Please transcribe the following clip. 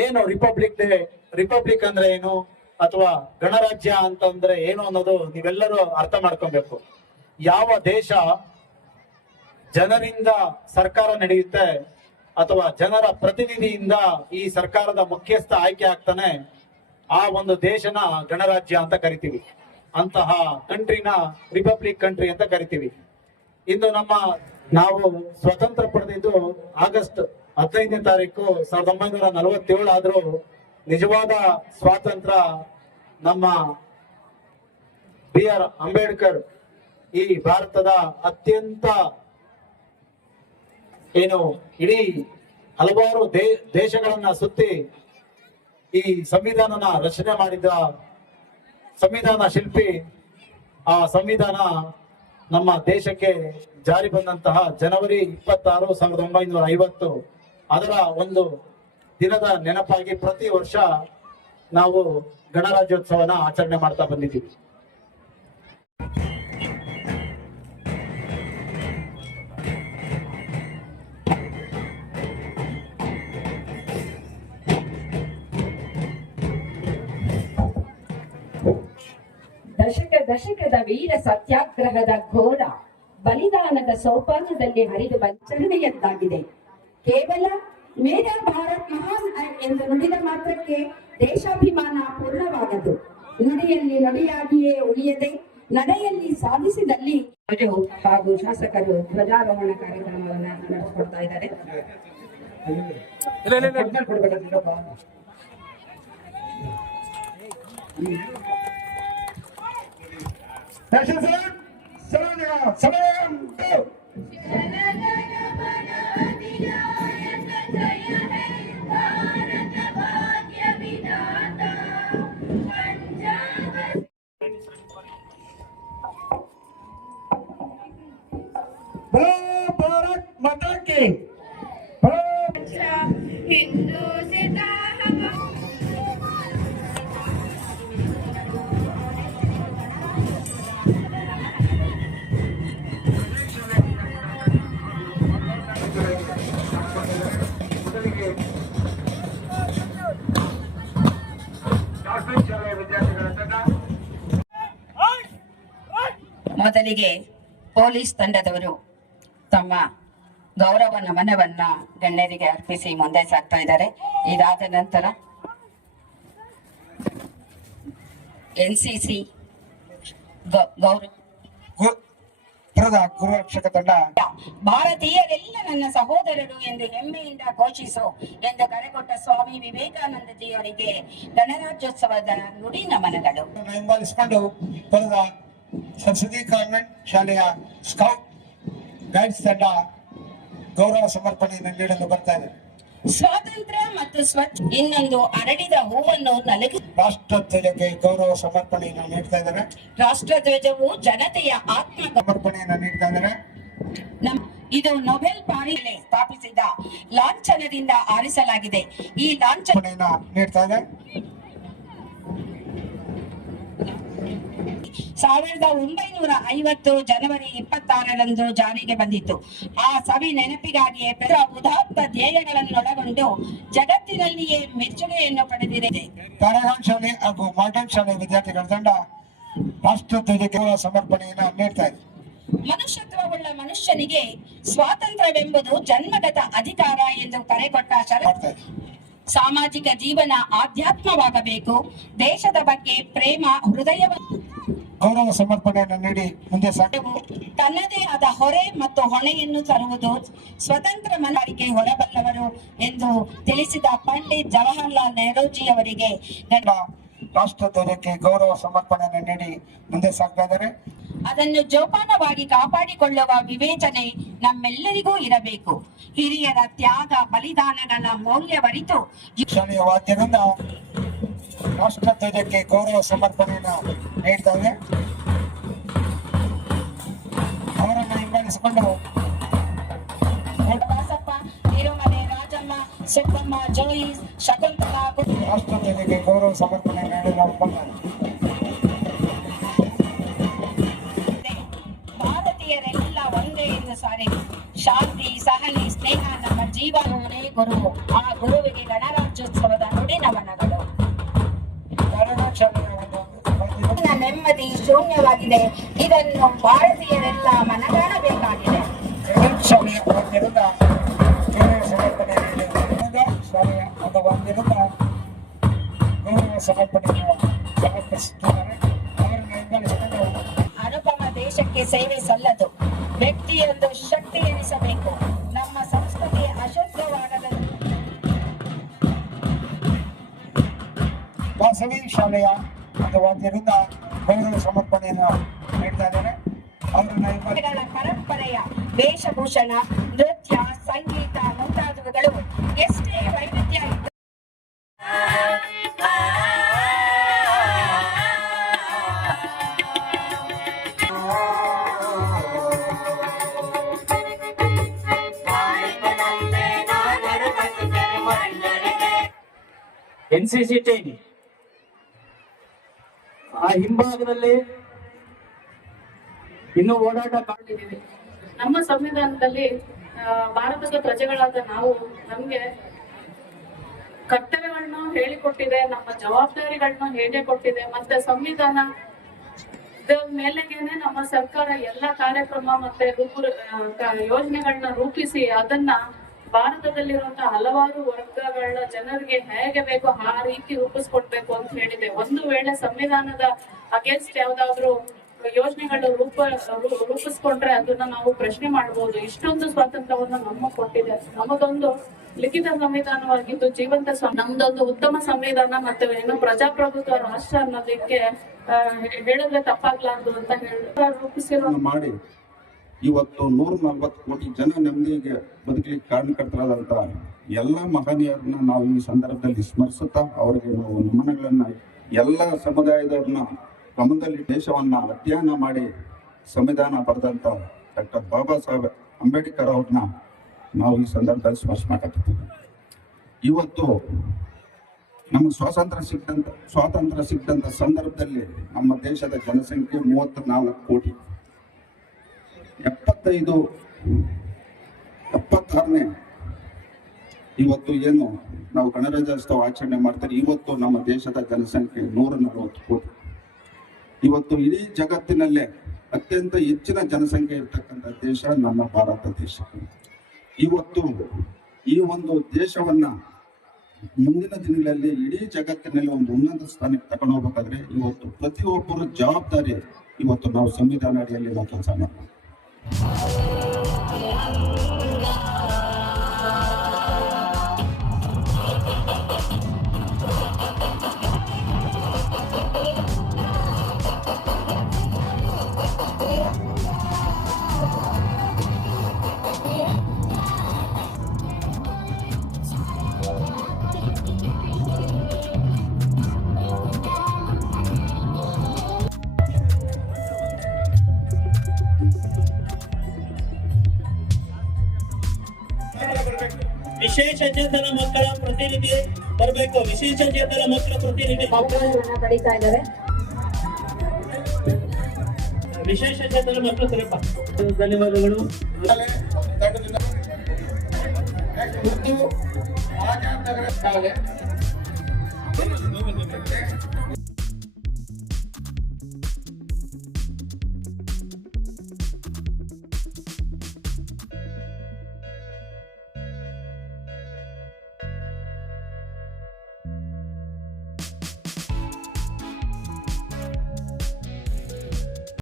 ಏನು republic day republic ಅಂದ್ರೆ ಏನು? ಅಥವಾ ಗಣರಾಜ್ಯ ಅಂತಂದ್ರೆ ಏನು ಅನ್ನೋದು ನೀವೆಲ್ಲರೂ ಅರ್ಥ ಮಾಡ್ಕೊಬೇಕು. ಯಾವ ದೇಶ ಜನರಿಂದ ಸರ್ಕಾರ ನಡೆಯುತ್ತೆ ಅಥವಾ ಜನರ ಪ್ರತಿನಿಧಿಯಿಂದ ಈ ಸರ್ಕಾರದ ಮುಖ್ಯಸ್ಥ ಆಯ್ಕೆ ಆಗ್ತಾನೆ, ಆ ಒಂದು ದೇಶನ ಗಣರಾಜ್ಯ ಅಂತ ಕರಿತೀವಿ. ಅಂತಹ ಕಂಟ್ರಿನ ರಿಪಬ್ಲಿಕ್ ಕಂಟ್ರಿ ಅಂತ ಕರಿತೀವಿ. ಇಂದು ನಮ್ಮ ನಾವು ಸ್ವತಂತ್ರ ಪಡೆದಿದ್ದು ಆಗಸ್ಟ್ ಹದಿನೈದನೇ ತಾರೀಕು ಸಾವಿರದ ಒಂಬೈನೂರ ನಲವತ್ತೇಳು ಆದರೂ ನಿಜವಾದ ಸ್ವಾತಂತ್ರ್ಯ ನಮ್ಮ ಬಿ ಆರ್ ಅಂಬೇಡ್ಕರ್ ಈ ಭಾರತದ ಅತ್ಯಂತ ಏನು ಇಡೀ ಹಲವಾರು ದೇಶಗಳನ್ನ ಸುತ್ತಿ ಈ ಸಂವಿಧಾನನ ರಚನೆ ಮಾಡಿದ ಸಂವಿಧಾನ ಶಿಲ್ಪಿ, ಆ ಸಂವಿಧಾನ ನಮ್ಮ ದೇಶಕ್ಕೆ ಜಾರಿ ಬಂದಂತಹ ಜನವರಿ ಇಪ್ಪತ್ತಾರು ಸಾವಿರದ ಒಂಬೈನೂರ ಐವತ್ತು. ಅದರ ಒಂದು ದಿನದ ನೆನಪಾಗಿ ಪ್ರತಿ ವರ್ಷ ನಾವು ಗಣರಾಜ್ಯೋತ್ಸವನ ಆಚರಣೆ ಮಾಡ್ತಾ ಬಂದಿದ್ದೀವಿ. ದಶಕ ದಶಕದ ವೀರ ಸತ್ಯಾಗ್ರಹದ ಘೋರ ಬಲಿದಾನದ ಸೋಪಾನದಲ್ಲಿ ಹರಿದು ಬಂಚರಣೆಯದ್ದಾಗಿದೆ ಕೇವಲ ಮೇರಾ ಭಾರತ್ ಮಹಾನ್ ಎಂದು ನುಡಿದ ಮಾತ್ರಕ್ಕೆ ದೇಶಾಭಿಮಾನ ಪೂರ್ಣವಾಗದು ನುಡಿಯಲ್ಲಿ ನುಡಿಯಾಗಿಯೇ ಉಳಿಯದೆ ನಡೆಯಲ್ಲಿ ಸಾಧಿಸಿದಲ್ಲಿ ಹಾಗೂ ಶಾಸಕರು ಧ್ವಜಾರೋಹಣ ಕಾರ್ಯಕ್ರಮವನ್ನು ನಡೆಸಿಕೊಡ್ತಾ ಇದ್ದಾರೆ ಸಲೋನಿಯಾ ಮೊದಲಿಗೆ ಪೊಲೀಸ್ ತಂಡದವರು ತಮ್ಮ ಗೌರವ ನಮನವನ್ನ ಗಣ್ಯರಿಗೆ ಅರ್ಪಿಸಿ ಮುಂದೆ ಸಾಗ್ತಾ ಇದ್ದಾರೆ. ಇದಾದ ನಂತರ ಎನ್ ಸಿ ಸಿ ಗೌರವ ಗುರು ಗುರುರಕ್ಷಕ ತಂಡ. ಭಾರತೀಯರೆಲ್ಲ ನನ್ನ ಸಹೋದರರು ಎಂದು ಹೆಮ್ಮೆಯಿಂದ ಘೋಷಿಸು ಎಂದು ಕರೆಕೊಟ್ಟ ಸ್ವಾಮಿ ವಿವೇಕಾನಂದ ಜಿಯವರಿಗೆ ಗಣರಾಜ್ಯೋತ್ಸವದ ನುಡಿ ನಮನಗಳು. ಹಿಂಬಾಲಿಸಿಕೊಂಡು ಪುರದ ಸಂಸದೀಯ ಕಾನ್ವೆಂಟ್ ಶಾಲೆಯ ಸ್ಕೌಟ್ ಗೈಡ್ಸ್ ತಂಡ ಗೌರವ ಸಮರ್ಪಣೆಯನ್ನು ನೀಡಲು ಬರ್ತಾ ಇದೆ. ಸ್ವಾತಂತ್ರ್ಯ ಮತ್ತು ಸ್ವಚ್ಛ ಇನ್ನೊಂದು ಅರಳಿದ ಹೂವನ್ನು ನಲಗಿ ರಾಷ್ಟ್ರ ಧ್ವಜಕ್ಕೆ ಗೌರವ ಸಮರ್ಪಣೆಯನ್ನು ನೀಡ್ತಾ ಇದ್ದಾರೆ. ರಾಷ್ಟ್ರಧ್ವಜವು ಜನತೆಯ ಆತ್ಮ ಸಮರ್ಪಣೆಯನ್ನು ನೀಡ್ತಾ ಇದ್ದಾರೆ. ನಮ್ ಇದು ನೊಬೆಲ್ ಪಾರಿಲೆ ಸ್ಥಾಪಿಸಿದ ಲಾಂಛನದಿಂದ ಆರಿಸಲಾಗಿದೆ. ಈ ಲಾಂಛನ ನೀಡ್ತಾ ಇದೆ. ಸಾವಿರದ ಒಂಬೈನೂರ ಐವತ್ತು ಜನವರಿ ಇಪ್ಪತ್ತಾರರಂದು ಜಾರಿಗೆ ಬಂದಿತ್ತು. ಆ ಸವಿ ನೆನಪಿಗಾಗಿಯೇ ಪ್ರ- ಉದಾತ್ತ ಧ್ಯೇಯಗಳನ್ನೊಳಗೊಂಡು ಜಗತ್ತಿನಲ್ಲಿಯೇ ಮೆಚ್ಚುಗೆಯನ್ನು ಪಡೆದಿದೆ. ಪ್ಯಾರಾಗಾನ್ ಶಾಲೆ ಹಾಗೂ ಮಾಡರ್ನ್ ಶಾಲೆ ವಿದ್ಯಾರ್ಥಿಗಳ ತಂಡ ರಾಷ್ಟ್ರ ಸಮರ್ಪಣೆಯನ್ನು ನೀಡ್ತಾ ಇದೆ. ಮನುಷ್ಯತ್ವವುಳ್ಳ ಮನುಷ್ಯನಿಗೆ ಸ್ವಾತಂತ್ರ್ಯವೆಂಬುದು ಜನ್ಮಗತ ಅಧಿಕಾರ ಎಂದು ಕರೆ ಕೊಟ್ಟ ಇದೆ. ಸಾಮಾಜಿಕ ಜೀವನ ಆಧ್ಯಾತ್ಮವಾಗಬೇಕು. ದೇಶದ ಬಗ್ಗೆ ಪ್ರೇಮ ಹೃದಯವ ಗೌರವ ಸಮರ್ಪಣೆಯನ್ನು ನೀಡಿ ಮುಂದೆ ತನ್ನದೇ ಆದ ಹೊರೆ ಮತ್ತು ಹೊಣೆಯನ್ನು ತರುವುದು ಸ್ವತಂತ್ರ ಮನವರಿಕೆ ಹೊರಬಲ್ಲವರು ಎಂದು ತಿಳಿಸಿದ ಪಂಡಿತ್ ಜವಾಹರ್ಲಾಲ್ ನೆಹರೂಜಿಯವರಿಗೆ ಅವರಿಗೆ ರಾಷ್ಟ್ರ ಧ್ವಜಕ್ಕೆ ಗೌರವ ಸಮರ್ಪಣೆಯನ್ನು ನೀಡಿ ಮುಂದೆ ಸಾಕ್ತಿದ್ದಾರೆ ಅದನ್ನು ಜೋಪಾನವಾಗಿ ಕಾಪಾಡಿಕೊಳ್ಳುವ ವಿವೇಚನೆ ನಮ್ಮೆಲ್ಲರಿಗೂ ಇರಬೇಕು. ಹಿರಿಯರ ತ್ಯಾಗ ಬಲಿದಾನಗಳ ಮೌಲ್ಯವರಿತು ವಾದ್ಯದಿಂದ ರಾಷ್ಟ್ರ ಧ್ವಜಕ್ಕೆ ಗೌರವ ಸಮರ್ಪಣೆಯನ್ನು ನೀಡ್ತಾ ಇದೆ ಅವರನ್ನು ಹಿಂಬಾಲಿಸಿಕೊಂಡು ವಾಸಪ್ಪ ತಿರುಮಲೆ ರಾಜಮ್ಮ ಸುಬ್ಬಮ್ಮ ಜೋಯಿ ಶಕುಂತಲಾ ಗುಡ್- ರಾಷ್ಟ್ರ ಧ್ವಜಕ್ಕೆ ಗೌರವ ಸಮರ್ಪಣೆ ನೀಡಲಾಗುತ್ತದೆ ಬಂದ ಭಾರತೀಯರೆಲ್ಲ ಒಂದೇ ಎಂದು ಒಂದು ಸಾರಿ. ಶಾಂತಿ ಸಹನೆ ಸ್ನೇಹ ನಮ್ಮ ಜೀವನವೇ ಗುರು ಆ ಗುರುವಿಗೆ ಗಣರಾಜ್ಯೋತ್ಸವದ ನುಡಿ ನಮನಗಳು ನೆಮ್ಮದಿ ಶೂನ್ಯವಾಗಿದೆ. ಇದನ್ನು ಭಾರತೀಯರೆಲ್ಲ ಮನಗಾಣಬೇಕಾಗಿದೆ. ಅನುಪಮ ದೇಶಕ್ಕೆ ಸೇವೆ ಸಲ್ಲದು. ವ್ಯಕ್ತಿಯೊಂದು ಶಕ್ತಿ ಎನಿಸಬೇಕು. ವಾಸವಿ ಶಾಲೆಯ ಒಂದು ವಾದ್ಯದಿಂದ ಗೌರವ ಸಮರ್ಪಣೆಯನ್ನು ನೀಡ್ತಾ ಇದ್ದಾರೆ. ಪರಂಪರೆಯ ವೇಷಭೂಷಣ ನೃತ್ಯ ಸಂಗೀತ ಮುಂತಾದವುಗಳು ಎಷ್ಟೇ ವೈವಿಧ್ಯ ಸಿ ಸಿ ಟೀಮ್ ಆ ಹಿಂಭಾಗದಲ್ಲಿ ಇನ್ನು ಓಡಾಟ ಕಾಣ್ತಿದ್ದೀವಿ ನಮ್ಮ ಸಂವಿಧಾನದಲ್ಲಿ ಭಾರತದ ಪ್ರಜೆಗಳಾದ ನಾವು ನಮ್ಗೆ ಕರ್ತವ್ಯಗಳನ್ನ ಹೇಳಿಕೊಟ್ಟಿದೆ, ನಮ್ಮ ಜವಾಬ್ದಾರಿಗಳನ್ನ ಹೇಗೆ ಕೊಟ್ಟಿದೆ, ಮತ್ತೆ ಸಂವಿಧಾನ ಮೇಲೆಗೇನೆ ನಮ್ಮ ಸರ್ಕಾರ ಎಲ್ಲಾ ಕಾರ್ಯಕ್ರಮ ಮತ್ತೆ ರೂಪು ಯೋಜನೆಗಳನ್ನ ರೂಪಿಸಿ ಅದನ್ನ ಭಾರತದಲ್ಲಿರುವಂತಹ ಹಲವಾರು ವರ್ಗಗಳ ಜನರಿಗೆ ಹೇಗೆ ಬೇಕೋ ಆ ರೀತಿ ರೂಪಿಸ್ಕೊಡ್ಬೇಕು ಅಂತ ಹೇಳಿದೆ. ಒಂದು ವೇಳೆ ಸಂವಿಧಾನದ ಅಗೇನ್ಸ್ಟ್ ಯಾವ್ದಾದ್ರು ಯೋಜನೆಗಳು ರೂಪ ರೂಪಿಸ್ಕೊಂಡ್ರೆ ಅದನ್ನ ನಾವು ಪ್ರಶ್ನೆ ಮಾಡಬಹುದು ಇಷ್ಟೊಂದು ಸ್ವಾತಂತ್ರ್ಯವನ್ನು ನಮ್ಮ ಕೊಟ್ಟಿದೆ. ನಮಗೊಂದು ಲಿಖಿತ ಸಂವಿಧಾನವಾಗಿದ್ದು ಜೀವಂತ ನಮ್ದೊಂದು ಉತ್ತಮ ಸಂವಿಧಾನ ಮತ್ತೆ ಏನು ಪ್ರಜಾಪ್ರಭುತ್ವ ರಾಷ್ಟ್ರ ಅನ್ನೋದಕ್ಕೆ ಹೇಳಿದ್ರೆ ತಪ್ಪಾಗ್ಲಾರ್ದು ಅಂತ ಹೇಳಿ. ರೂಪಿಸಿರೋ ಮಾಡಿ. ಇವತ್ತು ನೂರ ನಲ್ವತ್ತು ಕೋಟಿ ಜನ ನೆಮ್ಮದಿಗೆ ಬದುಕಲಿಕ್ಕೆ ಕಾರಣಕರ್ತರಾದಂತ ಎಲ್ಲ ಮಹನೀಯರನ್ನ ನಾವು ಈ ಸಂದರ್ಭದಲ್ಲಿ ಸ್ಮರಿಸುತ್ತಾ ಅವರಿಗೆ ನಾವು ನಮನಗಳನ್ನ ಎಲ್ಲ ಸಮುದಾಯದವ್ರನ್ನ ಗಮನದಲ್ಲಿ ದೇಶವನ್ನ ಅಧ್ಯಯನ ಮಾಡಿ ಸಂವಿಧಾನ ಬರೆದಂತ ಡಾಕ್ಟರ್ ಬಾಬಾ ಸಾಹೇಬ್ ಅಂಬೇಡ್ಕರ್ ಅವ್ರನ್ನ ನಾವು ಈ ಸಂದರ್ಭದಲ್ಲಿ ಸ್ಮರಿಸಬೇಕಾಗ್ತದೆ ಇವತ್ತು ನಮಗೆ ಸ್ವಾತಂತ್ರ್ಯ ಸಿಕ್ಕಂತ ಸ್ವಾತಂತ್ರ್ಯ ಸಿಕ್ಕಂತ ಸಂದರ್ಭದಲ್ಲಿ ನಮ್ಮ ದೇಶದ ಜನಸಂಖ್ಯೆ ಮೂವತ್ತ ನಾಲ್ಕು ಕೋಟಿ. ಎಪ್ಪತ್ತೈದು ಎಪ್ಪತ್ತಾರನೇ ಇವತ್ತು ಏನು ನಾವು ಗಣರಾಜ್ಯೋತ್ಸವ ಆಚರಣೆ ಮಾಡ್ತಾರೆ. ಇವತ್ತು ನಮ್ಮ ದೇಶದ ಜನಸಂಖ್ಯೆ ನೂರ ನಲವತ್ತು ಕೋಟಿ. ಇವತ್ತು ಇಡೀ ಜಗತ್ತಿನಲ್ಲೇ ಅತ್ಯಂತ ಹೆಚ್ಚಿನ ಜನಸಂಖ್ಯೆ ಇರ್ತಕ್ಕಂಥ ದೇಶ ನಮ್ಮ ಭಾರತ ದೇಶ. ಇವತ್ತು ಈ ಒಂದು ದೇಶವನ್ನ ಮುಂದಿನ ದಿನಗಳಲ್ಲಿ ಇಡೀ ಜಗತ್ತಿನಲ್ಲಿ ಒಂದು ಉನ್ನತ ಸ್ಥಾನಕ್ಕೆ ತಗೊಂಡು ಹೋಗ್ಬೇಕಾದ್ರೆ ಇವತ್ತು ಪ್ರತಿಯೊಬ್ಬರು ಜವಾಬ್ದಾರಿ ಇವತ್ತು ನಾವು ಸಂವಿಧಾನ ಅಡಿಯಲ್ಲಿ ಕೆಲಸ Thank you. ವಿಶೇಷ ಚೇತನ ಮಕ್ಕಳ ಪ್ರತಿನಿಧಿ ಬರಬೇಕು. ವಿಶೇಷ ಚೇತನ ಮಕ್ಕಳ ಪ್ರತಿನಿಧಿ. ಬಹುಮಾನಗಳನ್ನ ಪಡಿತಾ ಇದ್ದಾರೆ. ವಿಶೇಷ ಚೇತನ ಮಕ್ಕಳು ಸ್ವಲ್ಪ. ಧನ್ಯವಾದಗಳು. ಉರ್ದು